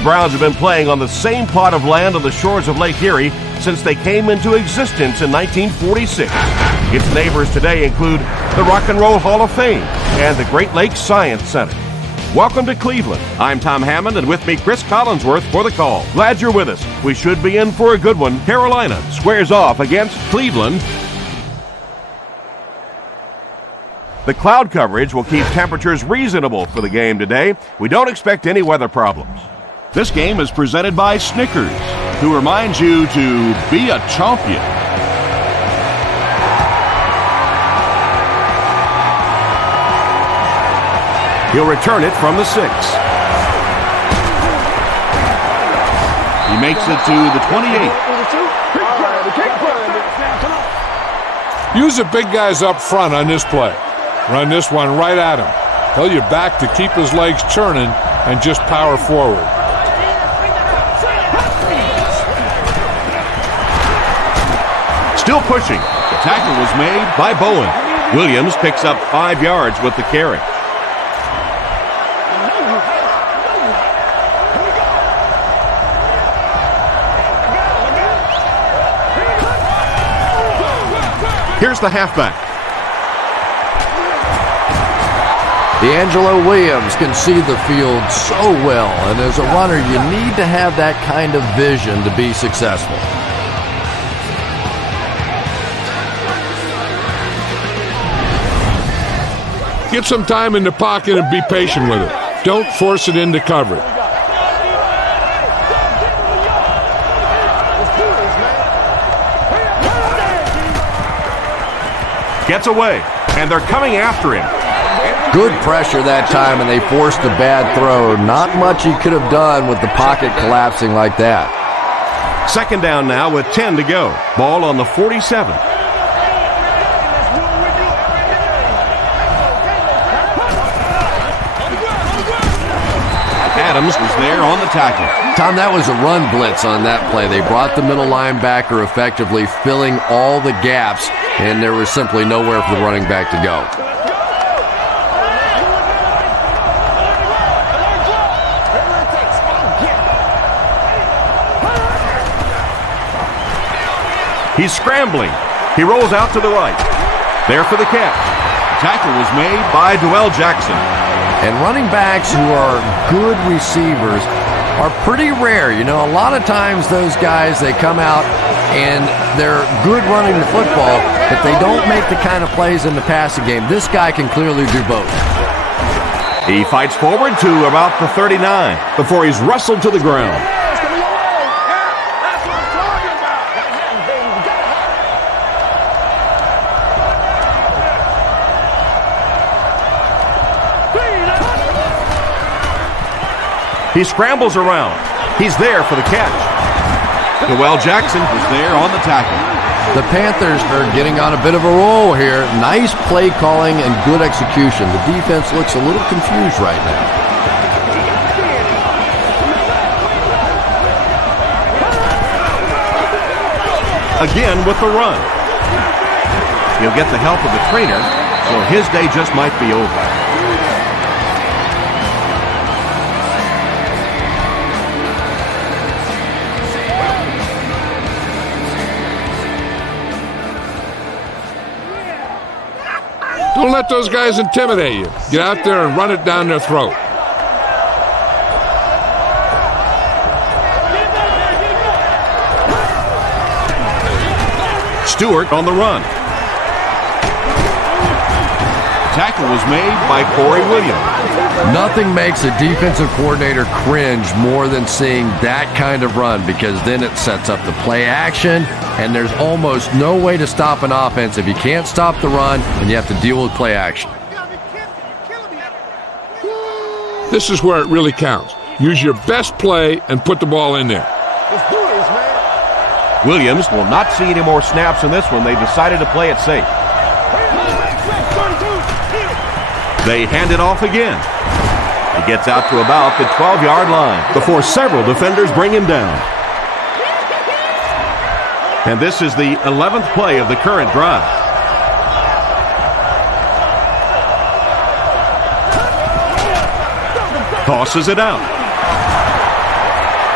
The Browns have been playing on the same plot of land on the shores of Lake Erie since they came into existence in 1946. Its neighbors today include the Rock and Roll Hall of Fame and the Great Lakes Science Center. Welcome to Cleveland. I'm Tom Hammond, and with me, Chris Collinsworth for the call. Glad you're with us. We should be in for a good one. Carolina squares off against Cleveland. The cloud coverage will keep temperatures reasonable for the game today. We don't expect any weather problems. This game is presented by Snickers, who reminds you to be a champion. He'll return it from the 6. He makes it to the 28. Use the big guys up front on this play. Run this one right at him. Tell your back to keep his legs churning and just power forward. Still pushing. The tackle was made by Bowen. Williams picks up 5 yards with the carry. Here's the halfback. D'Angelo Williams can see the field so well, and as a runner, you need to have that kind of vision to be successful. Get some time in the pocket and be patient with it. Don't force it into coverage. Gets away, and they're coming after him. Good pressure that time, and they forced a bad throw. Not much he could have done with the pocket collapsing like that. Second down now with 10 to go. Ball on the 47. Adams was there on the tackle. Tom, that was a run blitz on that play. They brought the middle linebacker effectively, filling all the gaps, and there was simply nowhere for the running back to go. He's scrambling. He rolls out to the right. There for the catch. Tackle was made by Dwell Jackson. And running backs who are good receivers are pretty rare. You know, a lot of times those guys, they come out and they're good running the football, but they don't make the kind of plays in the passing game. This guy can clearly do both. He fights forward to about the 39 before he's wrestled to the ground. He scrambles around. He's there for the catch. Dwell Jackson was there on the tackle. The Panthers are getting on a bit of a roll here. Nice play calling and good execution. The defense looks a little confused right now. Again with the run. He'll get the help of the trainer, so his day just might be over. Don't let those guys intimidate you. Get out there and run it down their throat. Stewart on the run. Tackle was made by Corey Williams. Nothing makes a defensive coordinator cringe more than seeing that kind of run, because then it sets up the play action, and there's almost no way to stop an offense if you can't stop the run and you have to deal with play action. This is where it really counts. Use your best play and put the ball in there. Williams will not see any more snaps in this one. They decided to play it safe. They hand it off again. He gets out to about the 12-yard line before several defenders bring him down. And this is the 11th play of the current drive. Tosses it out.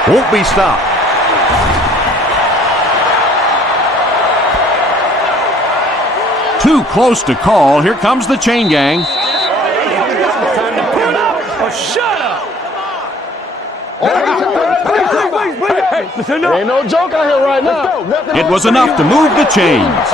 Won't be stopped. Too close to call. Here comes the chain gang. Shut up! There ain't no joke out here right now. It was enough to move the chains.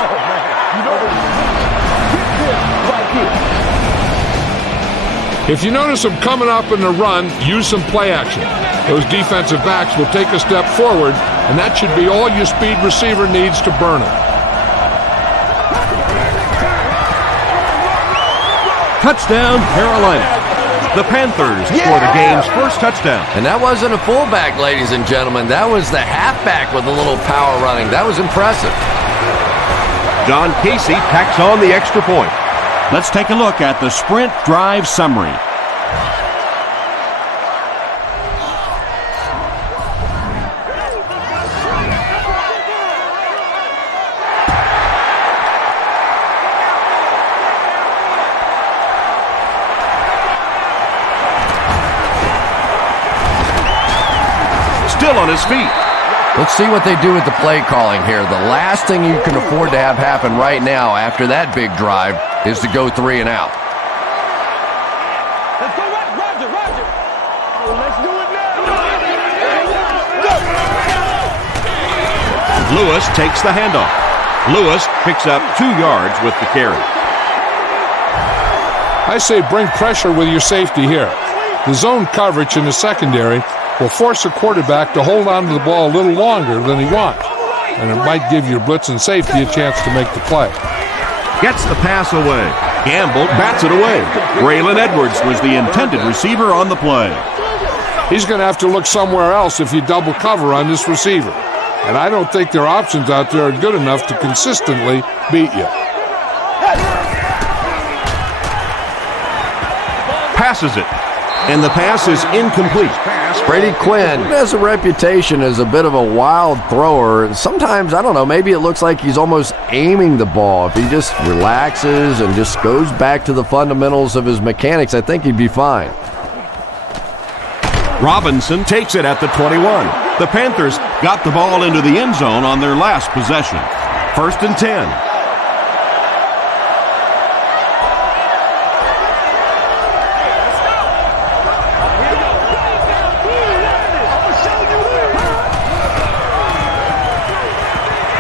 If you notice them coming up in the run, use some play action. Those defensive backs will take a step forward, and that should be all your speed receiver needs to burn them. Touchdown, Carolina. The Panthers score the game's first touchdown. And that wasn't a fullback, ladies and gentlemen. That was the halfback with a little power running. That was impressive. John Casey tacks on the extra point. Let's take a look at the sprint drive summary. Still on his feet. Let's see what they do with the play calling here. The last thing you can afford to have happen right now after that big drive is to go 3 and out. Let's go, Roger. Let's do it now. Lewis takes the handoff. Lewis picks up 2 yards with the carry. I say bring pressure with your safety here. The zone coverage in the secondary will force the quarterback to hold on to the ball a little longer than he wants, and it might give your blitz and safety a chance to make the play. Gets the pass away. Gamble bats it away. Braylon Edwards was the intended receiver on the play. He's going to have to look somewhere else if you double cover on this receiver, and I don't think their options out there are good enough to consistently beat you. Passes it, and the pass is incomplete. Brady Quinn has a reputation as a bit of a wild thrower. Sometimes, I don't know, maybe it looks like he's almost aiming the ball. If he just relaxes and just goes back to the fundamentals of his mechanics, I think he'd be fine. Robinson takes it at the 21. The Panthers got the ball into the end zone on their last possession. 1st and 10.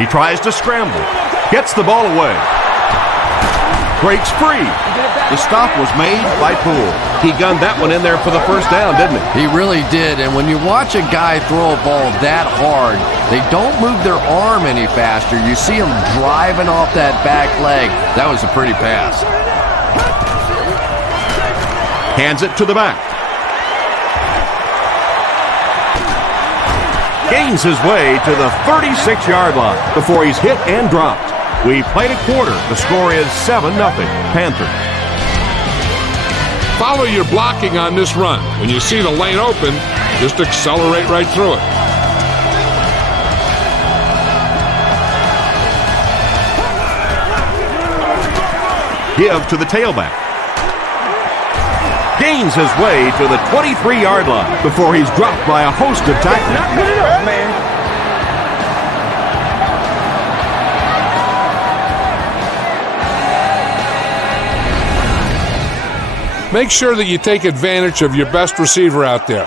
He tries to scramble, gets the ball away, breaks free. The stop was made by Poole. He gunned that one in there for the first down, didn't he? He really did, and when you watch a guy throw a ball that hard, they don't move their arm any faster. You see him driving off that back leg. That was a pretty pass. Hands it to the back. Gains his way to the 36-yard line before he's hit and dropped. We've played a quarter. The score is 7-0 Panthers. Follow your blocking on this run. When you see the lane open, just accelerate right through it. Give to the tailback. Gains his way to the 23-yard line before he's dropped by a host of tacklers. Not good enough, man. Make sure that you take advantage of your best receiver out there.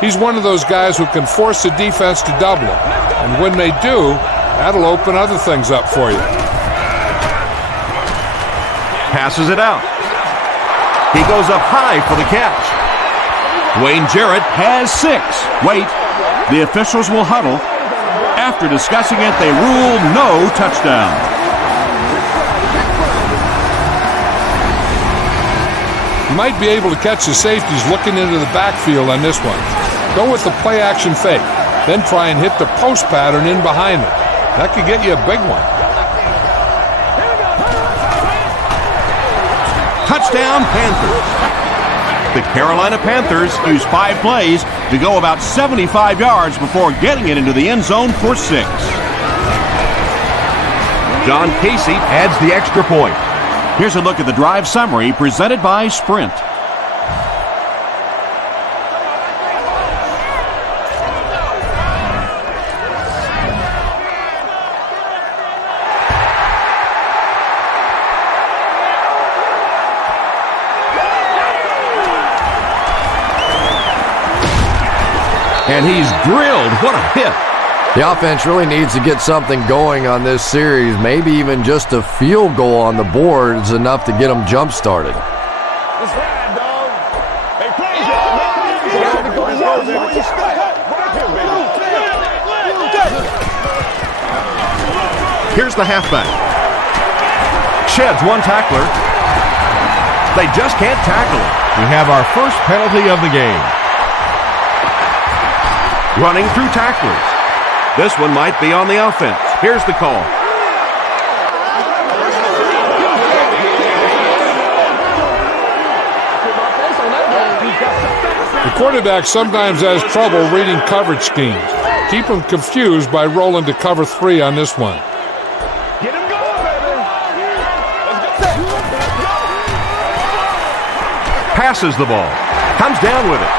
He's one of those guys who can force the defense to double him. And when they do, that'll open other things up for you. Passes it out. He goes up high for the catch. Wayne Jarrett has 6. Wait, the officials will huddle. After discussing it, they rule no touchdown. You might be able to catch the safeties looking into the backfield on this one. Go with the play-action fake, then try and hit the post pattern in behind it. That could get you a big one. Touchdown, Panthers. The Carolina Panthers use 5 plays to go about 75 yards before getting it into the end zone for 6. John Casey adds the extra point. Here's a look at the drive summary presented by Sprint. And he's drilled. What a hit. The offense really needs to get something going on this series. Maybe even just a field goal on the board is enough to get them jump-started. Here's the halfback. Sheds one tackler. They just can't tackle him. We have our first penalty of the game. Running through tacklers. This one might be on the offense. Here's the call. The quarterback sometimes has trouble reading coverage schemes. Keep him confused by rolling to cover 3 on this one. Get him going, baby. Passes the ball. Comes down with it.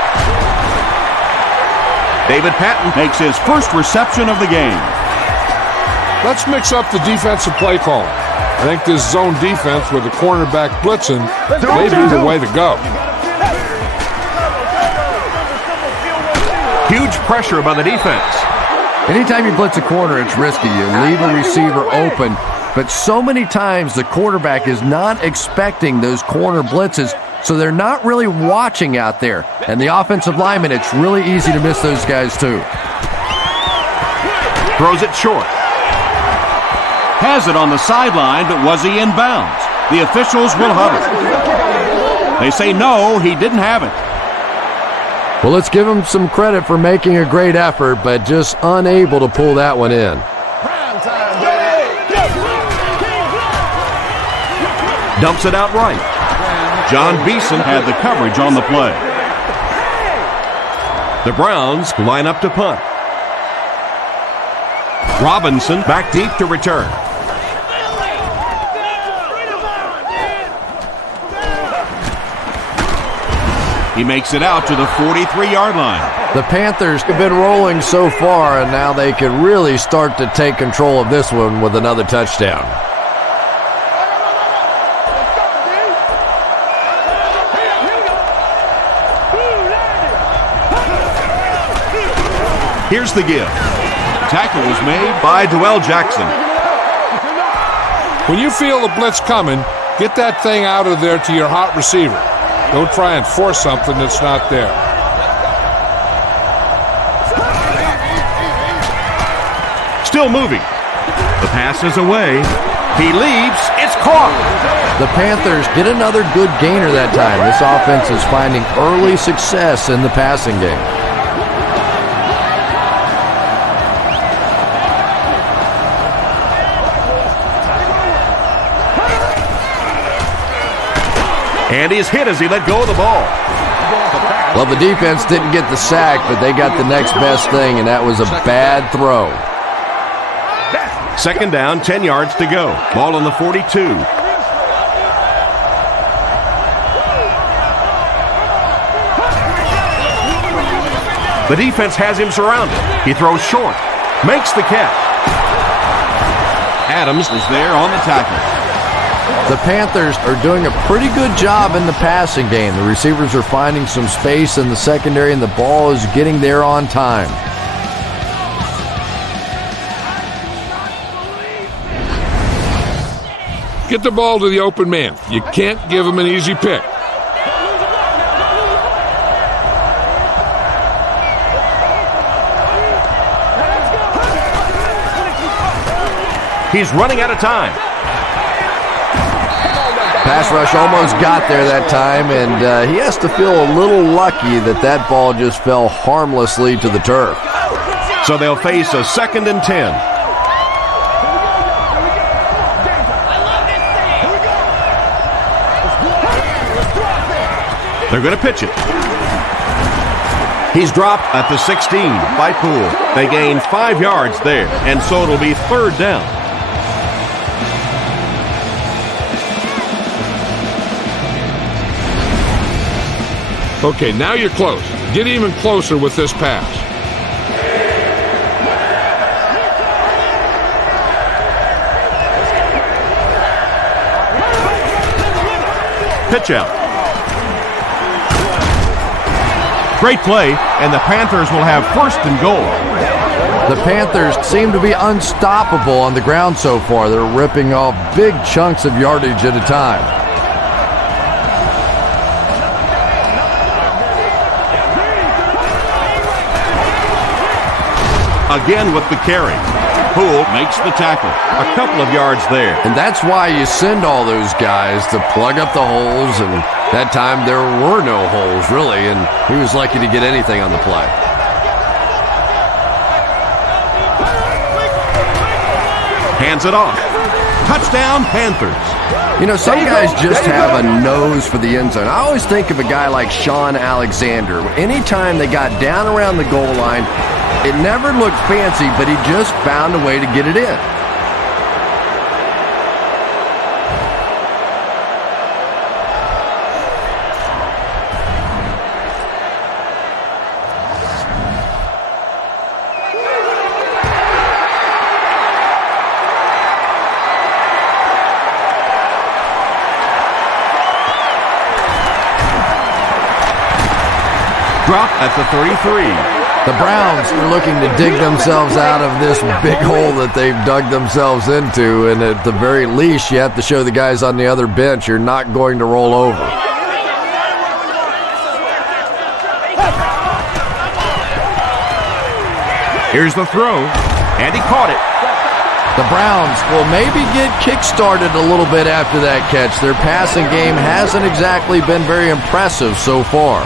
David Patton Makes his first reception of the game. Let's mix up the defensive play calling. I think this zone defense with the cornerback blitzing may be the way to go. Huge pressure by the defense. Anytime you blitz a corner, it's risky. You leave a receiver open. But so many times the quarterback is not expecting those corner blitzes, so they're not really watching out there. And the offensive lineman, it's really easy to miss those guys too. Throws it short. Has it on the sideline, but was he in bounds? The officials will huddle. They say no, he didn't have it. Well, let's give him some credit for making a great effort, but just unable to pull that one in. Dumps it out right. John Beeson had the coverage on the play. The Browns line up to punt. Robinson back deep to return. He makes it out to the 43-yard line. The Panthers have been rolling so far, and now they could really start to take control of this one with another touchdown. Here's the give. Tackle was made By Dwell Jackson. When you feel the blitz coming, get that thing out of there to your hot receiver. Don't try and force something that's not there. Still moving. The pass is away. He leaps. It's caught. The Panthers get another good gainer that time. This offense is finding early success in the passing game. And he's hit as he let go of the ball. Well, the defense didn't get the sack, but they got the next best thing, and that was a bad throw. Second down, 10 yards to go. Ball on the 42. The defense has him surrounded. He throws short. Makes the catch. Adams is there on the tackle. The Panthers are doing a pretty good job in the passing game. The receivers are finding some space in the secondary, and the ball is getting there on time. Get the ball to the open man. You can't give him an easy pick. He's running out of time. Pass rush almost got there that time, and he has to feel a little lucky that that ball just fell harmlessly to the turf. So they'll face a 2nd and 10. They're going to pitch it. He's dropped at the 16 by Poole. They gain 5 yards there, and so it'll be 3rd down. Okay, now you're close. Get even closer with this pass. Pitch out. Great play, and the Panthers will have first and goal. The Panthers seem to be unstoppable on the ground so far. They're ripping off big chunks of yardage at a time. Again with the carry. Poole makes the tackle. A couple of yards there. And that's why you send all those guys to plug up the holes, and that time there were no holes, really, and he was lucky to get anything on the play. Hands it off. Touchdown, Panthers. You know, some guys just have a nose for the end zone. I always think of a guy like Sean Alexander. Anytime they got down around the goal line, it never looked fancy, but he just found a way to get it in. Drop at the 33. The Browns are looking to dig themselves out of this big hole that they've dug themselves into, and at the very least, you have to show the guys on the other bench you're not going to roll over. Here's the throw, and he caught it. The Browns will maybe get kick-started a little bit after that catch. Their passing game hasn't exactly been very impressive so far.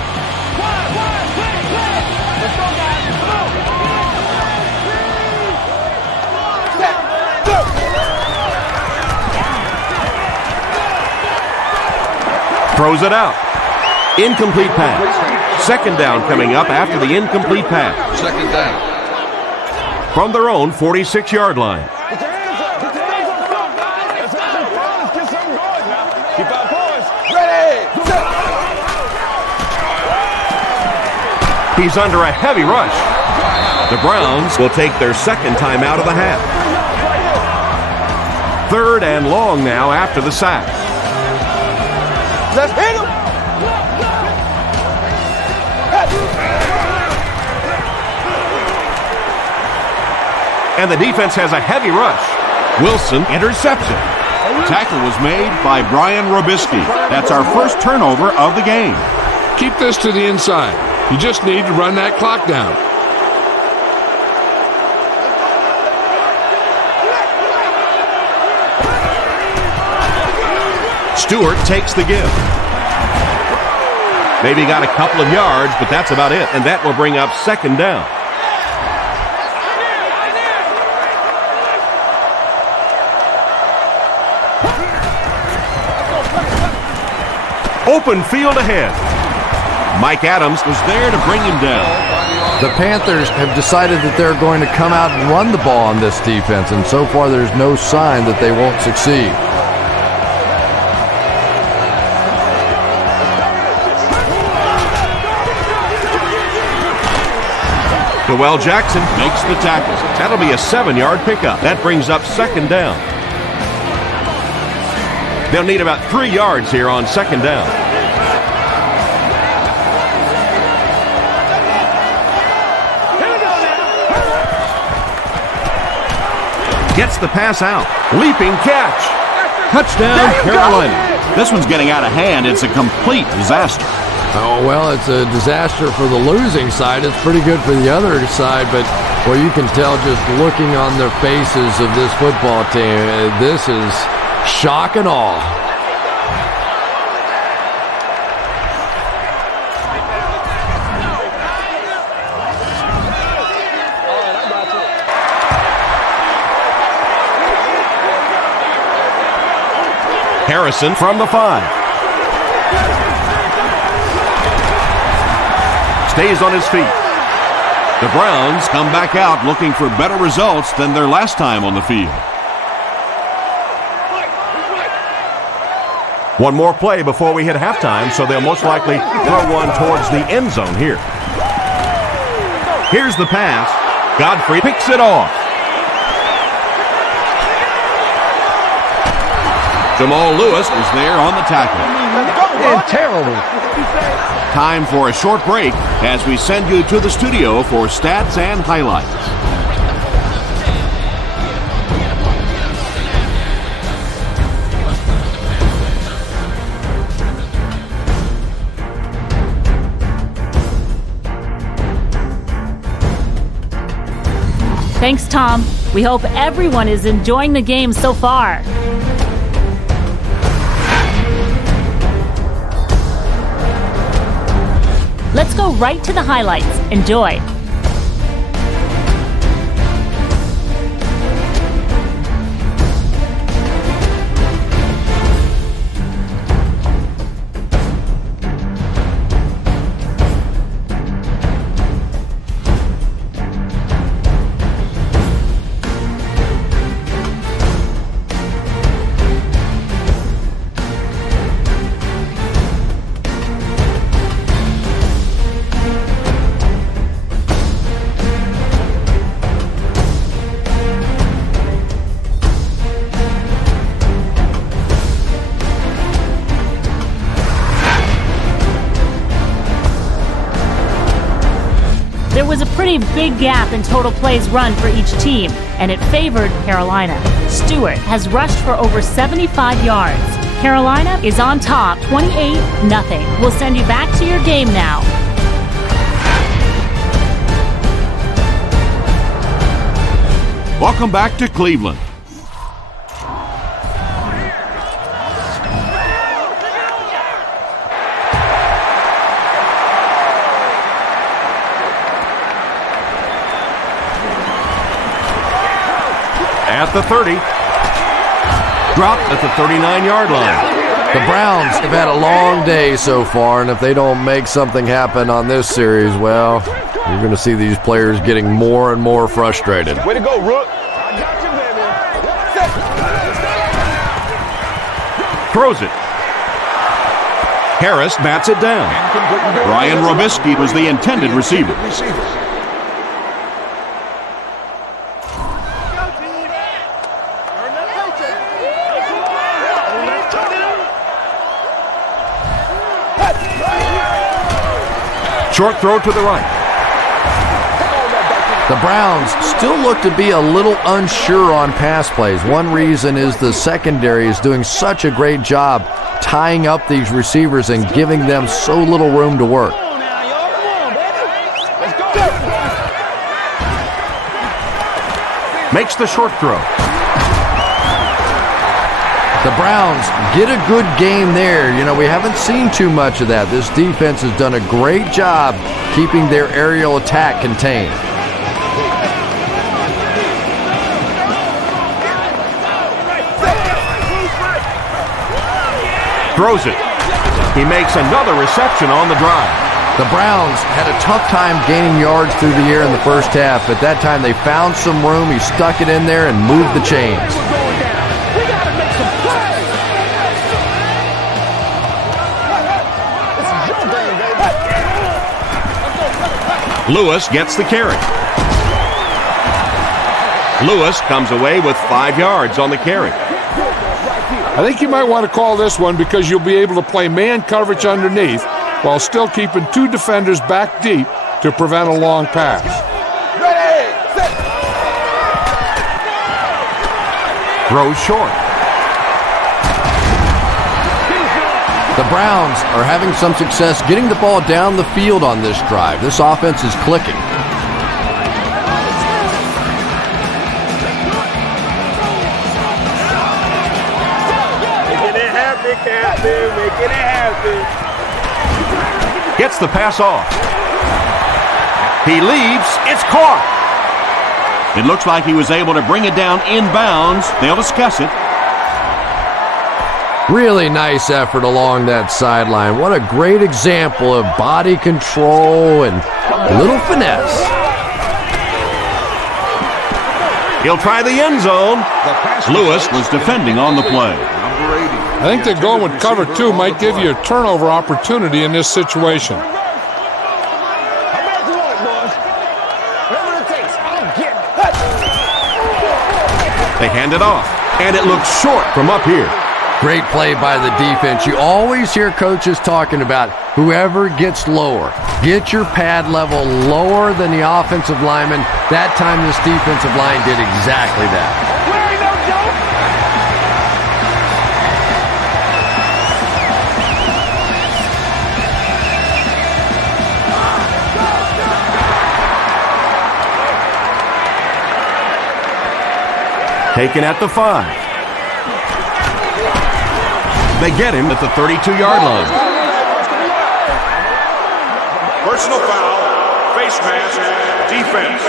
Throws it out. Incomplete pass. Second down coming up after the incomplete pass. Second down. From their own 46-yard line. Get your hands up. Get your hands up. Let's have some fun. Let's get something going now. Keep our poise. Ready. He's under a heavy rush. The Browns will take their second time out of the half. Third and long now after the sack. Let's hit him. And the defense has a heavy rush. Wilson interception. Tackle was made by Brian Robisky. That's our first turnover of the game. Keep this to the inside. You just need to run that clock down. Stewart takes the give. Maybe got a couple of yards, but that's about it. And that will bring up second down. Open field ahead. Mike Adams was there to bring him down. The Panthers have decided that they're going to come out and run the ball on this defense, and so far there's no sign that they won't succeed. Noel Jackson makes the tackle. That'll be a 7-yard pickup. That brings up second down. They'll need about 3 yards here on second down. Gets the pass out. Leaping catch. Touchdown, Carolina. This one's getting out of hand. It's a complete disaster. Oh, well, it's a disaster for the losing side. It's pretty good for the other side, but well, you can tell just looking on the faces of this football team, this is shock and awe. Harrison from the 5. Stays on his feet. The Browns come back out looking for better results than their last time on the field. One more play before we hit halftime, so they'll most likely throw one towards the end zone here. Here's the pass. Godfrey picks it off. Jamal Lewis is there on the tackle. And terrible. Time for a short break as we send you to the studio for stats and highlights. Thanks, Tom. We hope everyone is enjoying the game so far. Let's go right to the highlights. Enjoy. There was a pretty big gap in total plays run for each team, and it favored Carolina. Stewart has rushed for over 75 yards. Carolina is on top, 28-0. We'll send you back to your game now. Welcome back to Cleveland. At the 30. Dropped at the 39-yard line. The Browns have had a long day so far, and if they don't make something happen on this series, well, you're going to see these players getting more and more frustrated. Way to go, Rook. I got you, baby. Throws it. Harris bats it down. Brian Robisky was the intended receiver. Short throw to the right. The Browns still look to be a little unsure on pass plays. One reason is the secondary is doing such a great job tying up these receivers and giving them so little room to work. Makes the short throw. The Browns get a good game there. You know, we haven't seen too much of that. This defense has done a great job keeping their aerial attack contained. Throws it. He makes another reception on the drive. The Browns had a tough time gaining yards through the air in the first half, but that time they found some room. He stuck it in there and moved the chains. Lewis gets the carry. Lewis comes away with 5 yards on the carry. I think you might want to call this one because you'll be able to play man coverage underneath while still keeping 2 defenders back deep to prevent a long pass. Throws short. The Browns are having some success getting the ball down the field on this drive. This offense is clicking. Making it happen, Captain. Making it happen. Gets the pass off. He leaps. It's caught. It looks like he was able to bring it down inbounds. They'll discuss it. Really nice effort along that sideline. What a great example of body control and a little finesse. He'll try the end zone. Lewis was defending on the play. I think that going with cover 2 might give you a turnover opportunity in this situation. They hand it off, and it looks short from up here. Great play by the defense. You always hear coaches talking about whoever gets lower. Get your pad level lower than the offensive lineman. That time this defensive line did exactly that. Taken at the 5. They get him at the 32-yard line. Personal foul, face mask, defense.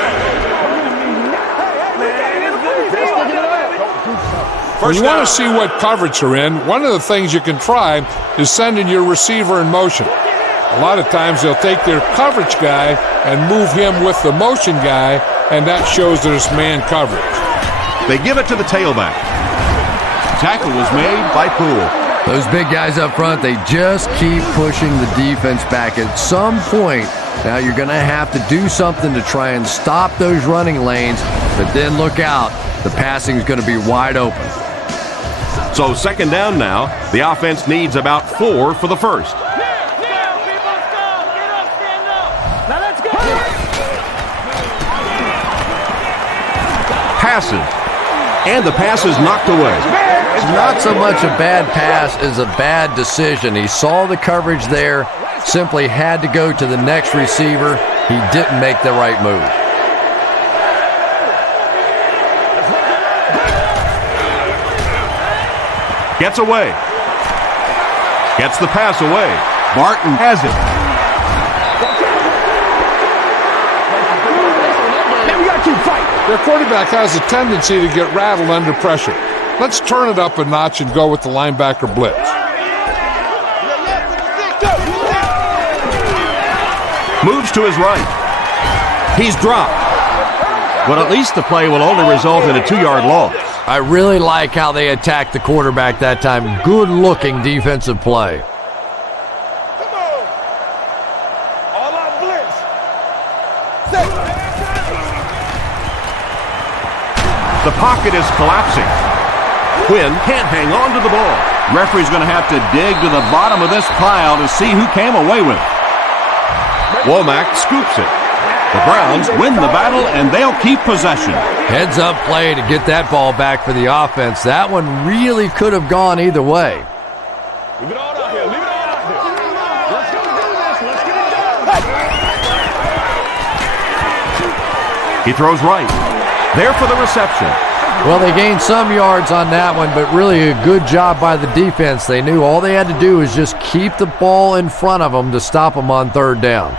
When you want to see what coverage you're in, one of the things you can try is sending your receiver in motion. A lot of times they'll take their coverage guy and move him with the motion guy, and that shows there's man coverage. They give it to the tailback. Tackle was made by Poole. Those big guys up front, they just keep pushing the defense back. At some point, now you're going to have to do something to try and stop those running lanes, but then look out. The passing is going to be wide open. So second down now. The offense needs about 4 for the first. Passes. And the pass is knocked away. It's not so much a bad pass as a bad decision. He saw the coverage there, simply had to go to the next receiver. He didn't make the right move. Gets away. Gets the pass away. Barton has it. Their quarterback has a tendency to get rattled under pressure. Let's turn it up a notch and go with the linebacker blitz. Moves to his right. He's dropped. But at least the play will only result in a 2-yard loss. I really like how they attacked the quarterback that time. Good-looking defensive play. All out blitz. The pocket is collapsing. Quinn can't hang on to the ball. Referee's going to have to dig to the bottom of this pile to see who came away with it. Womack scoops it. The Browns win the battle, and they'll keep possession. Heads-up play to get that ball back for the offense. That one really could have gone either way. Leave it all out here. Leave it all out here. Let's go do this. Let's get it done. He throws right. There for the reception. Well, they gained some yards on that one, but really a good job by the defense. They knew all they had to do was just keep the ball in front of them to stop them on third down.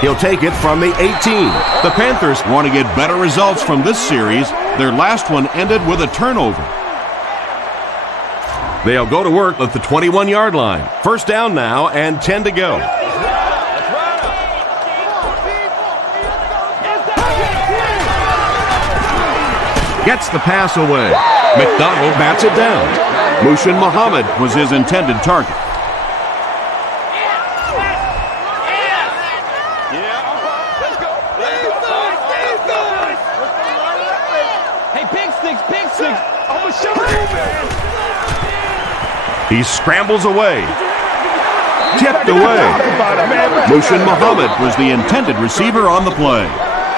He'll take it from the 18. The Panthers want to get better results from this series. Their last one ended with a turnover. They'll go to work at the 21-yard line. First down now and 10 to go. Gets the pass away. McDonald bats it down. Mushin Muhammad Was his intended target. Let's go. Hey, big six. I'm going to show you, man. He scrambles away. Tipped away. Mushin Muhammad was the intended receiver on the play.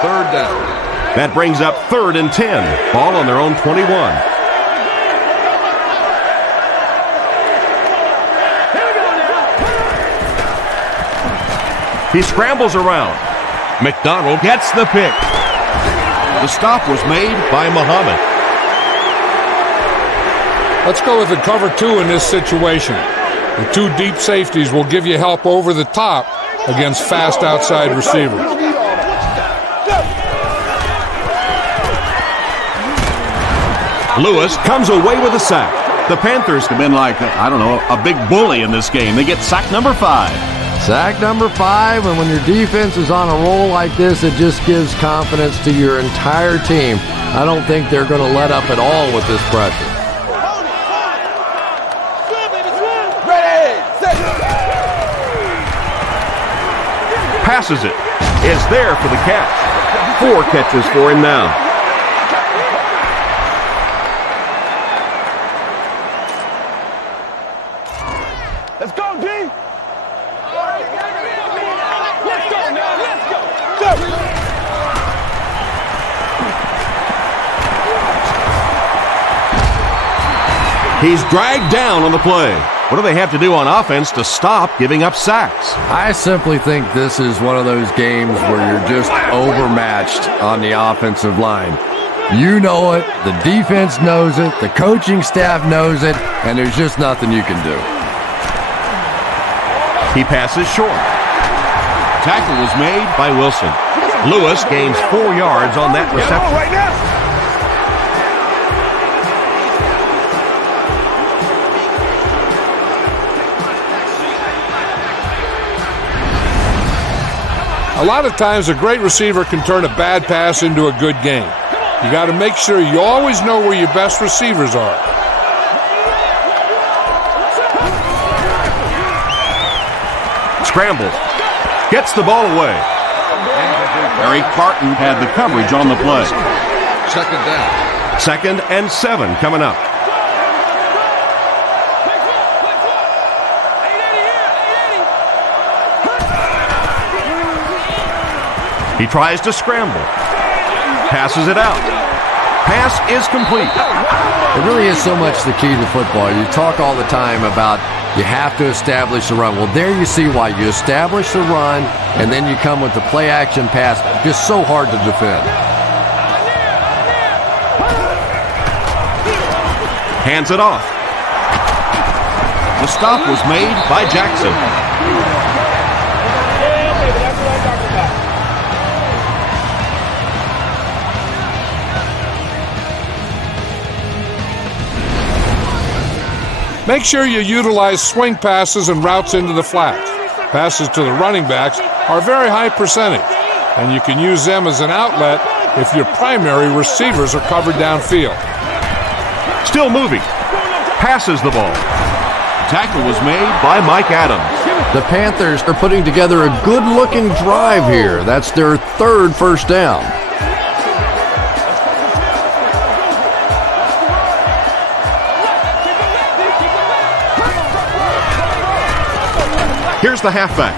Third down. That brings up 3rd and 10. Ball on their own 21. He scrambles around. McDonald gets the pick. The stop was made by Muhammad. Let's go with the cover 2 in this situation. The 2 deep safeties will give you help over the top against fast outside receivers. Lewis comes away with a sack. The Panthers have been like, a big bully in this game. They get sack number 5. Sack number 5, and when your defense is on a roll like this, it just gives confidence to your entire team. I don't think they're going to let up at all with this pressure. Passes it. Is there for the catch. 4 catches for him now. Let's go, D. Let's go now. Let's go. Go. He's dragged down on the play. What do they have to do on offense to stop giving up sacks? I simply think this is one of those games where you're just overmatched on the offensive line. You know it, the defense knows it, the coaching staff knows it, and there's just nothing you can do. He passes short. Tackle was made by Wilson. Lewis gains 4 yards on that reception. Right now. A lot of times a great receiver can turn a bad pass into a good game. You got to make sure you always know where your best receivers are. Scrambles. Gets the ball away. Eric Barton had the coverage on the play. Second down. 2nd and 7 coming up. He tries to scramble. Passes it out. Pass is complete. It really is so much the key to football. You talk all the time about you have to establish the run. Well, there you see why. You establish the run, and then you come with the play-action pass. Just so hard to defend. Hands it off. The stop was made by Jackson. Make sure you utilize swing passes and routes into the flats. Passes to the running backs are a very high percentage, and you can use them as an outlet if your primary receivers are covered downfield. Still moving. Passes the ball. Tackle was made by Mike Adams. The Panthers are putting together a good-looking drive here. That's their 3rd first down. Here's the halfback.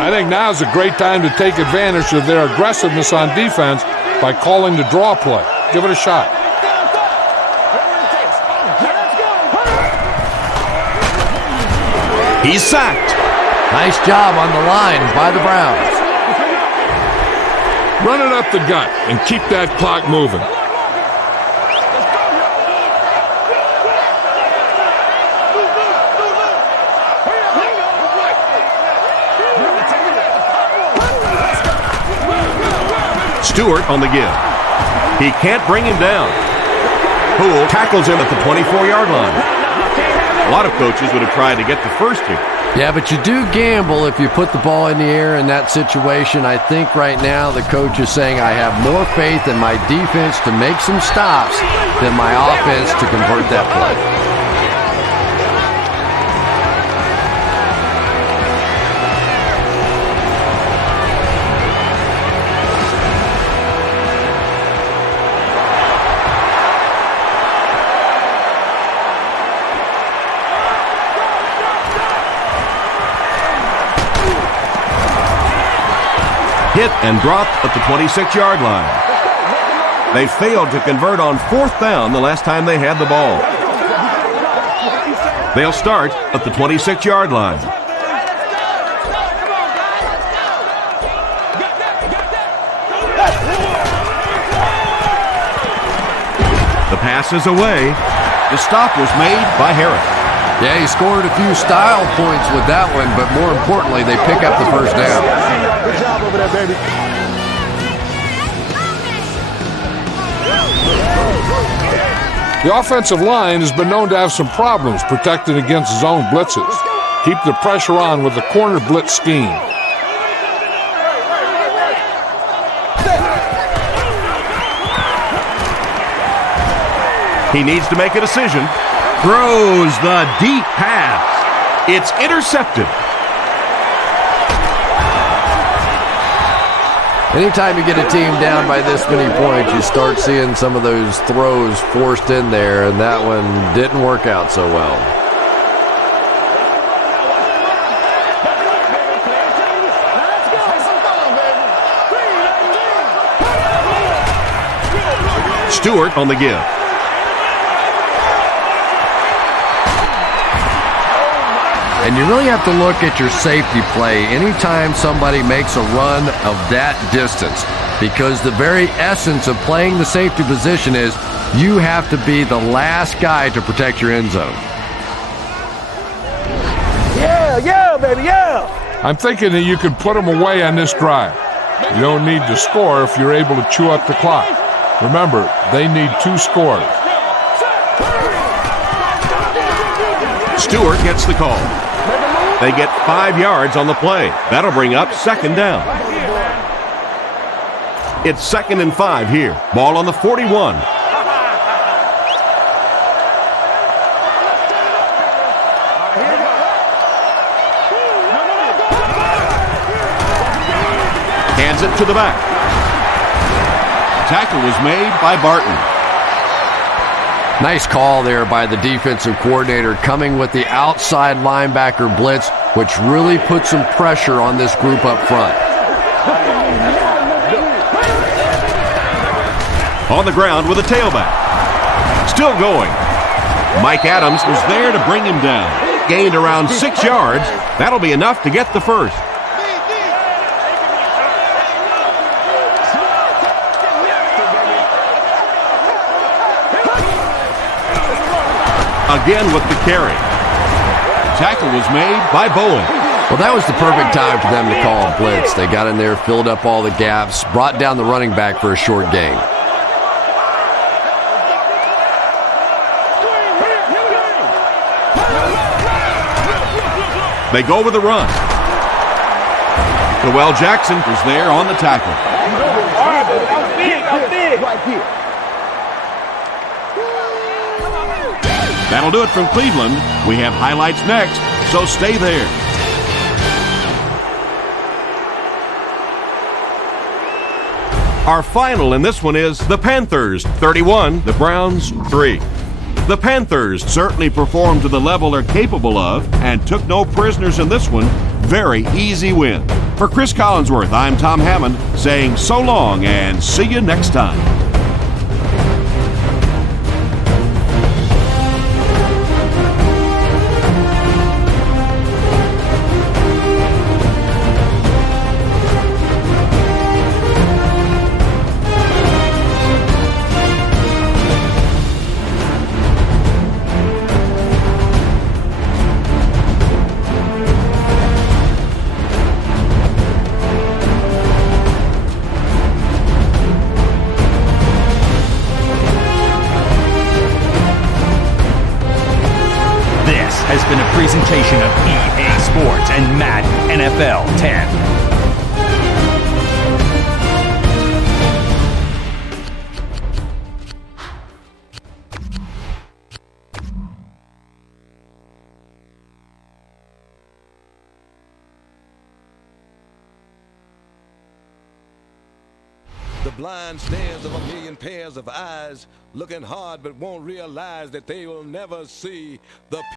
I think now's a great time to take advantage of their aggressiveness on defense by calling the draw play. Give it a shot. He's sacked. Nice job on the line by the Browns. Run it up the gut and keep that clock moving. Stewart on the give. He can't bring him down. Poole tackles him at the 24-yard line. A lot of coaches would have tried to get the first here. Yeah, but you do gamble if you put the ball in the air in that situation. I think right now the coach is saying I have more faith in my defense to make some stops than my offense to convert that play. Hit and dropped at the 26-yard line. They failed to convert on 4th down the last time they had the ball. They'll start at the 26-yard line. The pass is away. The stop was made by Harris. Yeah, he scored a few style points with that one, but more importantly, they pick up the first down. Good job over there, baby. The offensive line has been known to have some problems protecting against zone blitzes. Keep the pressure on with the corner blitz scheme. He needs to make a decision. Throws the deep pass. It's intercepted. Anytime you get a team down by this many points, you start seeing some of those throws forced in there, and that one didn't work out so well. Stewart on the give. And you really have to look at your safety play anytime somebody makes a run of that distance, because the very essence of playing the safety position is you have to be the last guy to protect your end zone. Yeah, baby, yeah. I'm thinking that you can put them away on this drive. You don't need to score if you're able to chew up the clock. Remember, they need 2 scores. Stewart gets the call. They get 5 yards on the play. That'll bring up 2nd down. It's 2nd and 5 here. Ball on the 41. Hands it to the back. Tackle was made by Barton. Nice call there by the defensive coordinator, coming with the outside linebacker blitz, which really put some pressure on this group up front. On the ground with a tailback. Still going. Mike Adams was there to bring him down. Gained around 6 yards. That'll be enough to get the first. Again with the carry. Tackle was made by Bowen. Well, that was the perfect time for them to call a blitz. They got in there, filled up all the gaps, brought down the running back for a short gain. They go with the run. Noel Jackson was there on the tackle. That'll do it from Cleveland. We have highlights next, so stay there. Our final in this one is the Panthers 31, the Browns 3. The Panthers certainly performed to the level they're capable of and took no prisoners in this one. Very easy win. For Chris Collinsworth, I'm Tom Hammond saying so long and see you next time. Has been a presentation of EA Sports and Madden NFL 10. The blind stares of a million pairs of eyes, looking hard but won't realize that they will never see the